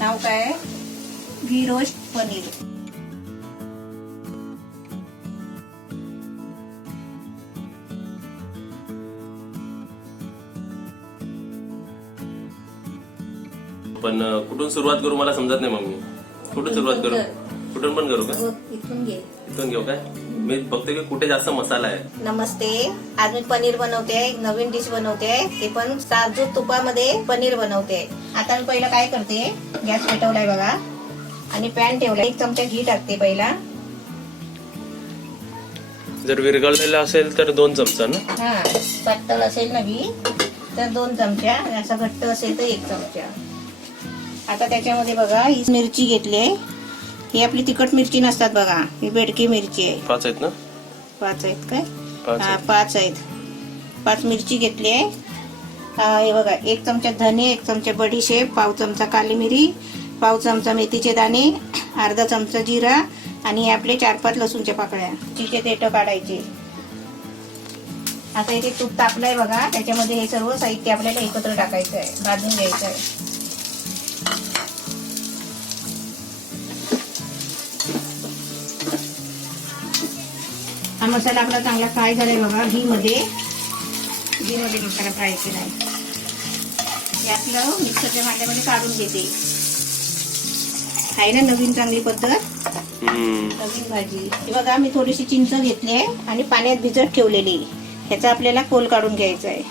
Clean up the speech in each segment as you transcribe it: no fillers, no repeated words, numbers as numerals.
नाव काय आहे? घी रोस्ट पनीर. पण कुठून सुरुवात करू मला समजत नाही मम्मी. कुठून सुरुवात करू? कुठून पण करू का? इथून घे. इथून घेऊ काय? मी बघते की कुठे जास्त मसाला आहे. नमस्ते, आज मी पनीर बनवते. एक नवीन डिश बनवते, ते पण साजूक तुपामध्ये पनीर बनवते. आता मी पहिला काय करते, गॅस पेटवलाय बघा आणि पॅन ठेवलाय. 1 चमचा घी टाकते पहिला. जर विरघळलेला असेल तर 2 चमचा ना. हा, पातळ असेल ना घी तर 2 चमचा, असं घट्ट असेल तर 1 चमचा. आता त्याच्यामध्ये बघा ही मिरची घेतली. ही आपली तिखट मिरची नसतात बघा, ही बेडकी मिरची आहे. 5 आहेत ना? 5 आहेत काय? 5 हा, 5 आहेत. 5 मिरची घेतली आहे. हे बघा, 1 चमचा धने, 1 चमचा बडीशेप, पाव चमचा काली मिरी, पाव चमचा मेथीचे दाणे, अर्धा चमचा जिरा आणि हे आपले 4-5 लसूणच्या पाकळ्या. तिचे देठ काढायचे. आता इथे तूप तापलंय बघा, त्याच्यामध्ये हे सर्व साहित्य आपल्याला एकत्र टाकायचं आहे, भाजून घ्यायचं आहे. हा मसाला आपला चांगला फ्राय झालाय बघा घी मध्ये मसाला फ्राय केलाय. यातलं मिक्सरच्या भांड्यामध्ये काढून घेते. आहे ना नवीन चांगली पद्धत, नवीन भाजी. हे बघा मी थोडीशी चिंच घेतली आहे आणि पाण्यात भिजत ठेवलेली. ह्याचा आपल्याला कोल काढून घ्यायचा आहे.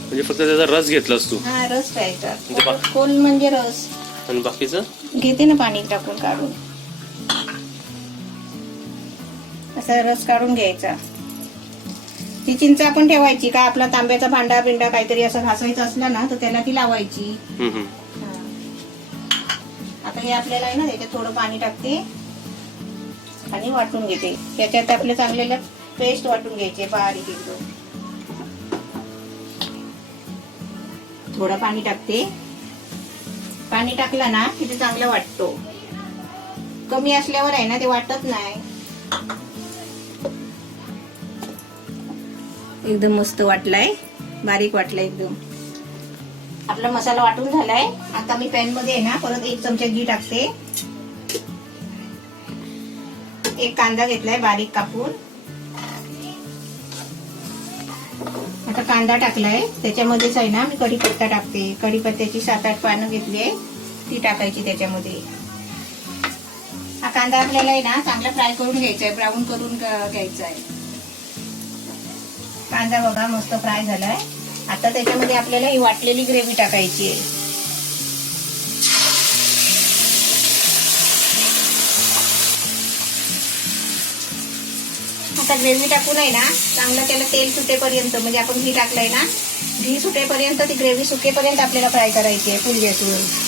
म्हणजे फक्त त्याचा रस घेतलास तू? हा, रस प्यायचा. कोल म्हणजे रस. आणि बाकीचं घेते ना पाणी टाकून काढून. असा रस काढून घ्यायचा. ती चिंच आपण ठेवायची का, आपला तांब्याचा भांडा बिंडा काहीतरी असं घासायचं असला ना तर त्याला ती लावायची. आता हे आपल्याला आहे ना त्याच्यात थोडं पाणी टाकते आणि वाटून घेते. त्याच्यात आपल्या चांगलेल्या पेस्ट वाटून घ्यायची बारीक एकदम. थोडं पाणी टाकते. पाणी टाकलं ना की ते चांगलं वाटतो. कमी असल्यावर आहे ना ते वाटत नाही. एकदम मस्त वाटलाय, बारीक वाटलाय एकदम. आपला मसाला वाटून झालाय. आता मी पॅन मध्ये आहे ना परत 1 चमचा घी टाकते. 1 कांदा घेतलाय बारीक कापून. आता कांदा टाकलाय, त्याच्यामध्येच आहे ना मी कढीपत्ता टाकते. कढीपत्त्याची 7-8 पानं घेतली आहे, ती टाकायची त्याच्यामध्ये. हा कांदा आपल्याला आहे ना चांगला फ्राय करून घ्यायचा आहे, ब्राऊन करून घ्यायचा आहे. कांदा बघा मस्त फ्राय झालाय. आता त्याच्यामध्ये आपल्याला ही वाटलेली ग्रेव्ही टाकायची आहे. आता ग्रेव्ही टाकून आहे ना चांगलं त्याला तेल सुटेपर्यंत, म्हणजे आपण घी टाकलंय ना, घी सुटेपर्यंत ती ग्रेव्ही सुकेपर्यंत आपल्याला फ्राय करायची आहे फुल गॅसवर.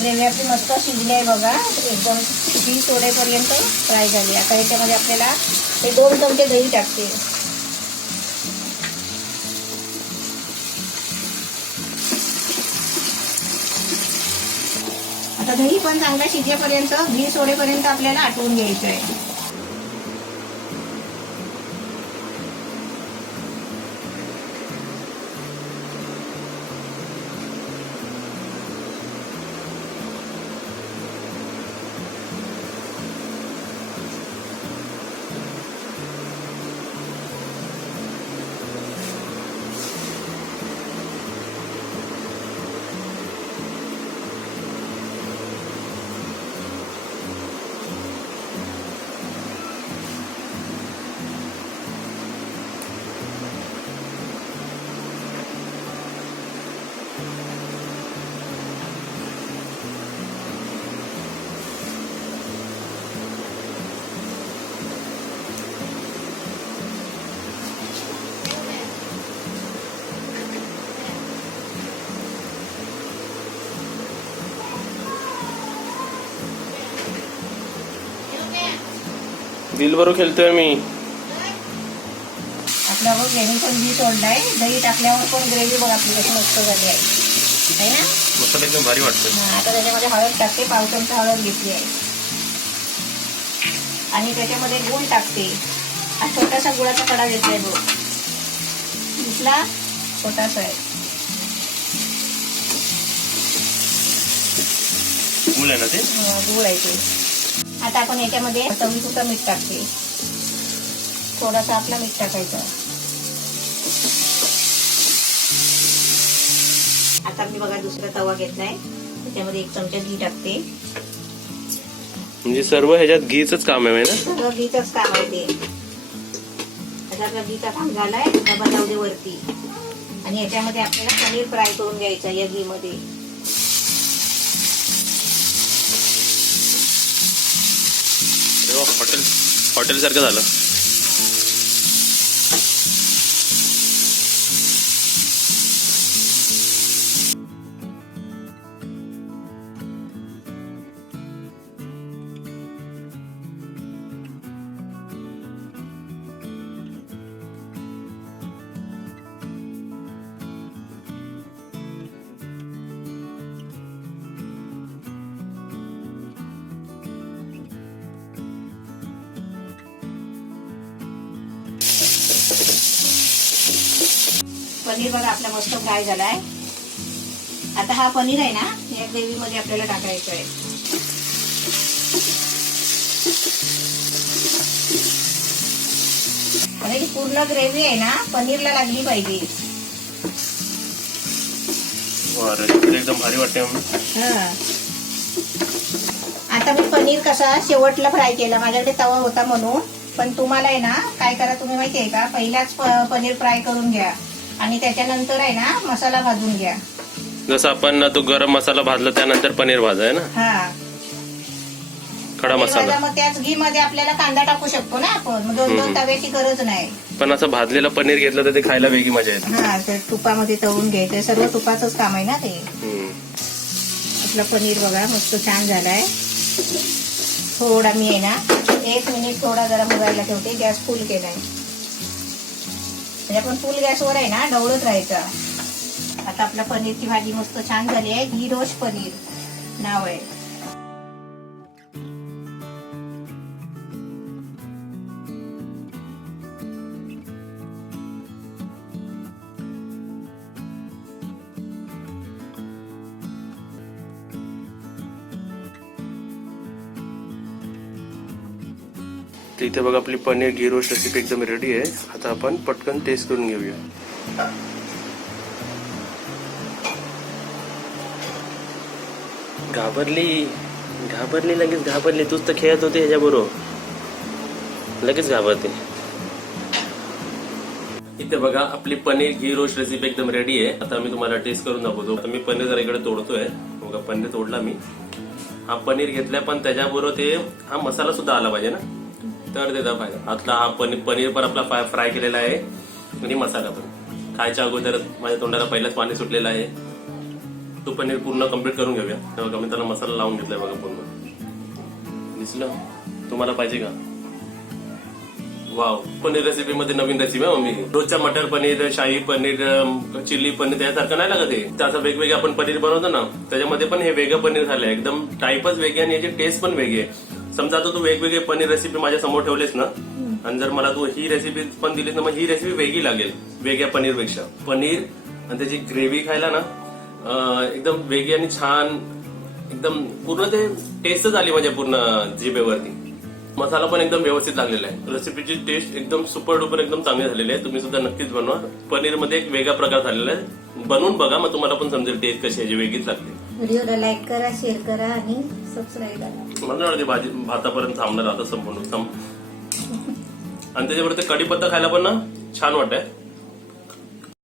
ग्रेव्ही आपली मस्त शिजली आहे बघा, एकदम घी सोडेपर्यंत फ्राय झाली. आता याच्यामध्ये आपल्याला हे 2 चमचे दही टाकते. आता दही पण चांगला शिजेपर्यंत, घी सोडेपर्यंत आपल्याला आटवून घ्यायचं आहे. बिल भरू खेळतोय मी. आपला बघ यांनी पण घी सोडलाय. दही टाकल्यावर पण ग्रेव्ही बघ आपली कशी मस्त झाली आहे ना. मसाला एकदम भारी वाटतं. आता त्याच्यामध्ये हळद टाकते. पाव चमचा हळद घेतली आहे आणि त्याच्यामध्ये गूळ टाकते. हा छोटासा गुळाचा कडा घेतलाय बघ. दिसला? छोटासा आहे. गुळ आहे ना ते? गुळ आहे ते. आता आपण याच्यामध्ये चवीपुरतं मीठ टाकते. थोडासा आपला मीठ टाकायचं. आता मी बघा दुसरा तवा घेतलाय. त्याच्यामध्ये 1 चमचा घी टाकते. म्हणजे सर्व ह्याच्यात घीच काम आहे ना? सगळं घीचंच काम आहे ते. आता आपला घीचा काम झालाय. डबा लावू दे वरती आणि याच्यामध्ये आपल्याला पनीर फ्राय करून घ्यायचं या घी मध्ये. हॉटेल सारखं झालं. पनीर बघा आपला मस्त फ्राय झालाय. आता हा पनीर आहे ना या ग्रेव्ही मध्ये आपल्याला टाकायचं आहे. म्हणजे पूर्ण ग्रेव्ही आहे ना पनीरला लागली पाहिजे. एकदम भारी वाटते. आता मी पनीर कसा शेवटला फ्राय केला. माझ्याकडे तवा होता म्हणून. पण तुम्हाला आहे ना काय करा तुम्ही माहिती आहे का, पहिलाच पनीर फ्राय करून घ्या आणि त्याच्यानंतर आहे ना मसाला भाजून घ्या. जसं आपण तो गरम मसाला भाजला त्यानंतर पनीर भाजाय ना. हा खडा मसाला. मग त्याच घी मध्ये आपल्याला कांदा टाकू शकतो ना आपण. मग 2 तव्याची गरज नाही. पण असं भाजलेलं पनीर घेतलं तर ते खायला वेगळी मजा येते. हा तर तुपामध्ये तळून घ्यायचं. सर्व तुपाचंच काम आहे ना ते. आपला पनीर बघा मस्त छान झालाय. थोडा मी आहे ना 1 मिनिट थोडा जरा मुगायला ठेवते. गॅस फुल केलाय. म्हणजे आपण फुल गॅसवर आहे ना ढवळत राहायचा. आता आपल्या पनीरची भाजी मस्त छान झाली आहे. घी रोस्ट पनीर नाव आहे. तर इथे बघा आपली पनीर घी रोस्ट रेसिपी एकदम रेडी आहे. आता आपण पटकन टेस्ट करून घेऊया. घाबरली लगेच घाबरली. तूच तर खेळत होती ह्याच्याबरोबर, लगेच घाबरते. इथे बघा आपली पनीर घी रोस्ट रेसिपी एकदम रेडी आहे. आता मी तुम्हाला टेस्ट करून दाखवतो. आता मी पनीर जरा इकडे तोडतोय. बघा पनीर तोडला मी. हा पनीर घेतलाय पण त्याच्याबरोबर ते हा मसाला सुद्धा आला पाहिजे ना, तर त्याचा फायदा. आतला हा पनीर पण आपला फ्राय केलेला आहे आणि मसाला पण. खायच्या अगोदर माझ्या तोंडाला पहिलाच पाणी सुटलेलं आहे. तो पनीर पूर्ण कम्प्लीट करून घेऊया. तेव्हा मी त्याला मसाला लावून घेतलाय बघा पूर्ण. दिसलं तुम्हाला पाहिजे का? वाव, पनीर रेसिपी मध्ये नवीन रेसिपी आहे मम्मी. रोजच्या मटर पनीर, शाही पनीर, चिल्ली पनीर त्यासारखं नाही लागत. ते असं वेगवेगळे आपण पनीर बनवतो ना, त्याच्यामध्ये पण हे वेगळं पनीर झालंय. एकदम टाईपच वेगळी आणि याची टेस्ट पण वेगळी आहे. समजा तू वेगवेगळे पनीर रेसिपी माझ्या समोर ठेवलेस ना आणि जर मला तू ही रेसिपी पण दिलीस ना, मग ही रेसिपी वेगळी लागेल वेगळ्या पनीरपेक्षा. पनीर आणि त्याची ग्रेव्ही खायला ना एकदम वेगळी आणि छान, एकदम पूर्ण ते टेस्टच आली माझ्या पूर्ण जिभेवरती. मसाला पण एकदम व्यवस्थित लागलेला आहे. रेसिपीची टेस्ट एकदम सुपर डुपर एकदम चांगली झालेली आहे. तुम्ही सुद्धा नक्कीच बनवा. पनीर मध्ये एक वेगळा प्रकार झालेला आहे. बनवून बघा, मग तुम्हाला पण समजेल टेस्ट कशी आहे, वेगळीच लागते. व्हिडिओला लाईक करा, शेअर करा आणि सबस्क्राईब करा. मला वाटते भाजी भातापर्यंत थांबणार आता संपूर्ण. आणि त्याच्याबरोबर ते कढीपत्ता खायला पण ना छान वाटतंय.